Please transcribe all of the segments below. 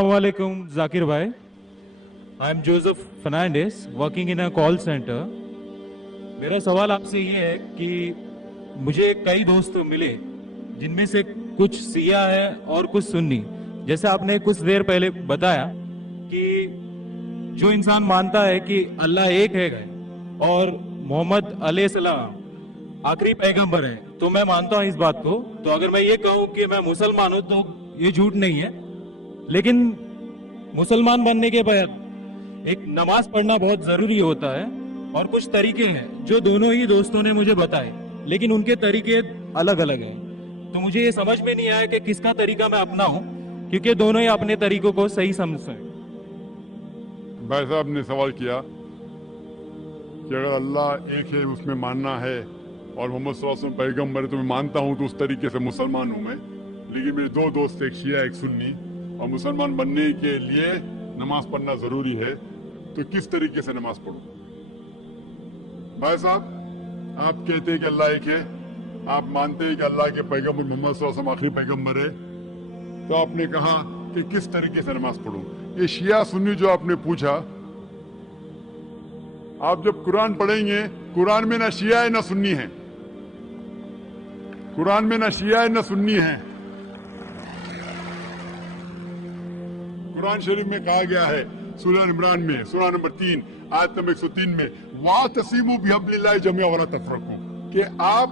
Assalamualaikum Zakir bhai. I am Joseph Fernandez working in a call center. मेरा सवाल आपसे ये है कि मुझे कई दोस्त मिले जिनमें से कुछ सिया है और कुछ सुन्नी. जैसे आपने कुछ देर पहले बताया कि जो इंसान मानता है कि अल्लाह एक है और मोहम्मद अलैहिस्सलाम आखिरी पैगंबर है, तो मैं मानता हूँ इस बात को. तो अगर मैं ये कहूँ कि मैं मुसलमान हूँ तो ये झूठ नहीं है. लेकिन मुसलमान बनने के बाद एक नमाज पढ़ना बहुत जरूरी होता है और कुछ तरीके हैं जो दोनों ही दोस्तों ने मुझे बताए, लेकिन उनके तरीके अलग अलग हैं. तो मुझे ये समझ में नहीं आया कि किसका तरीका मैं अपनाऊं, क्योंकि दोनों ही अपने तरीकों को सही समझते हैं. भाई साहब ने सवाल किया कि अगर अल्लाह एक है उसमें मानना है और मोहम्मद सल्लल्लाहु अलैहि वसल्लम पैगंबर है तो मैं मानता हूँ, तो उस तरीके से मुसलमान हूँ मैं. लेकिन मेरे दो दोस्त, एक शिया एक सुन्नी, और मुसलमान बनने के लिए नमाज पढ़ना जरूरी है, तो किस तरीके से नमाज पढ़ूं? भाई साहब, आप कहते हैं कि अल्लाह एक है, आप मानते हैं कि अल्लाह के पैगंबर मोहम्मद सल्लल्लाहु अलैहि वसल्लम आखिरी पैगंबर है, तो आपने कहा कि किस तरीके से नमाज पढ़ूं? ये शिया सुन्नी जो आपने पूछा, आप जब कुरान पढ़ेंगे, कुरान में ना शिया है ना सुन्नी है. कुरान में ना शिया है ना सुन्नी है. कुरान शरीफ में कहा गया है सूरह इमरान में, सूरह नंबर 3 आयत नंबर 103 में, वातसिमू बिहब्लिल्लाहि जमीअन वला तफरकू, कि आप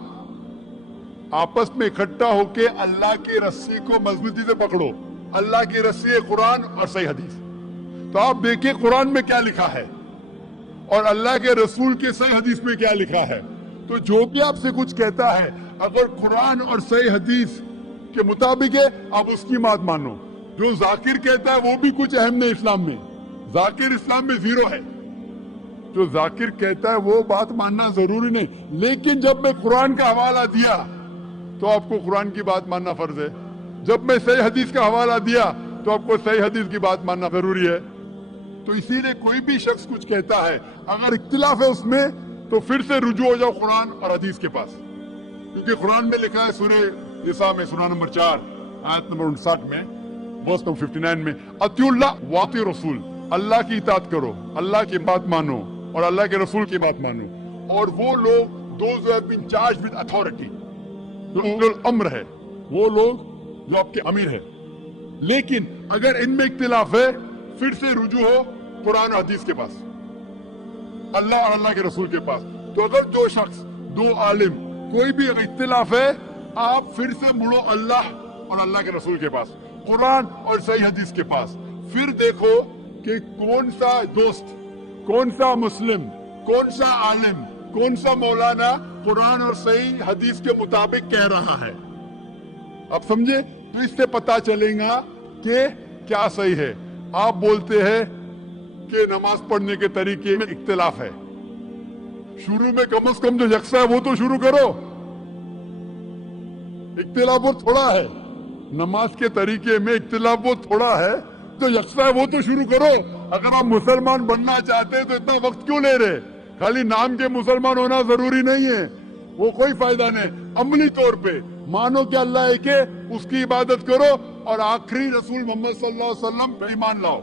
आपस में इकट्ठा होके अल्लाह की रस्सी को मजबूती से पकड़ो. अल्लाह की रस्सी है कुरान और सही हदीस. तो आप देखिए कुरान में क्या लिखा है और अल्लाह के रसूल के सही हदीस में क्या लिखा है. तो जो भी आपसे कुछ कहता है, अगर कुरान और सही हदीस के मुताबिक है, आप उसकी बात मानो. जो जाकिर कहता है वो भी कुछ अहम नहीं इस्लाम में. जाकिर इस्लाम में जीरो है. जो जाकिर कहता है वो बात मानना जरूरी नहीं. लेकिन जब मैं कुरान का हवाला दिया तो आपको कुरान की बात मानना फर्ज है. जब मैं सही हदीस का हवाला दिया तो आपको सही हदीस की बात मानना जरूरी है. तो इसीलिए कोई भी शख्स कुछ कहता है, अगर इख्तिलाफ है उसमें, तो फिर से रुजू हो जाओ कुरान और हदीस के पास. क्योंकि कुरान में लिखा है सूरह निसा में, सूरह नंबर 4 आयत नंबर 59 में, वर्स नंबर 59 में, अतिउल्लाह वाति रसूल, अल्लाह की इताअत करो, अल्लाह की बात मानो और अल्लाह के रसूल की बात मानो. और वो लोग those who have been charged with authority, जो उलुल अम्र है, वो लोग जो आपके अमीर है. लेकिन अगर इनमें इख्तिलाफ है, फिर से रुजू हो कुरान और हदीस के पास, अल्लाह और अल्लाह के रसूल के पास. तो अगर दो शख्स, दो आलिम, कोई भी इख्तिलाफ है, आप फिर से मुड़ो अल्लाह और अल्लाह के रसूल के पास, कुरान और सही हदीस के पास. फिर देखो कि कौन सा दोस्त, कौन सा मुस्लिम, कौन सा आलिम, कौन सा मौलाना कुरान और सही हदीस के मुताबिक कह रहा है. अब समझे? तो इससे पता चलेगा कि क्या सही है. आप बोलते हैं कि नमाज पढ़ने के तरीके में इख्तिलाफ है. शुरू में कम से कम जो यकसा है वो तो शुरू करो. इख्तिलाफ वो थोड़ा है, नमाज के तरीके में इख्तिलाफ वो थोड़ा है, तो यकसा है वो तो शुरू करो. अगर आप मुसलमान बनना चाहते हैं तो इतना वक्त क्यों ले रहे? खाली नाम के मुसलमान होना जरूरी नहीं है, वो कोई फायदा नहीं. अमली तौर पे मानो कि अल्लाह एक है, उसकी इबादत करो और आखिरी रसूल मोहम्मद सल्लल्लाहु अलैहि वसल्लम पे ईमान लाओ.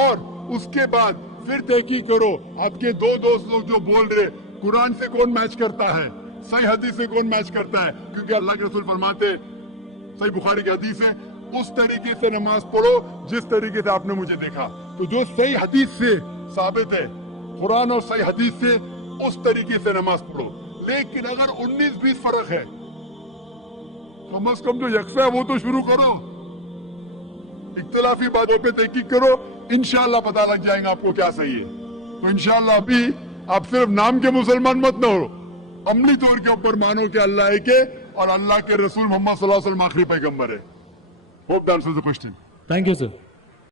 और उसके बाद फिर तहकीक करो. आपके दो दोस्त लोग जो बोल रहे कुरान से कौन मैच करता है, सही हदीस से कौन मैच करता है, क्योंकि अल्लाह के रसूल फरमाते, सही बुखारी की हदीस है, उस तरीके से नमाज पढ़ो जिस तरीके से आपने मुझे देखा. तो जो सही हदीस से साबित है, कुरान और सही हदीस से, उस तरीके से नमाज पढ़ो. लेकिन अगर 19-20 फर्क है, कम से कम जो यकसा है वो तो शुरू करो. इख्तिलाफी बातों पे तहकीक करो, इंशाअल्लाह पता लग जाएगा आपको क्या सही है. तो इंशाअल्लाह अभी आप सिर्फ नाम के मुसलमान मत न हो, अमली तौर के ऊपर मानो कि अल्लाह एक है और अल्लाह के रसूल मोहम्मद सल्लल्लाहु अलैहि वसल्लम आखिरी पैगंबर है. Hope that answers the question. Thank you sir.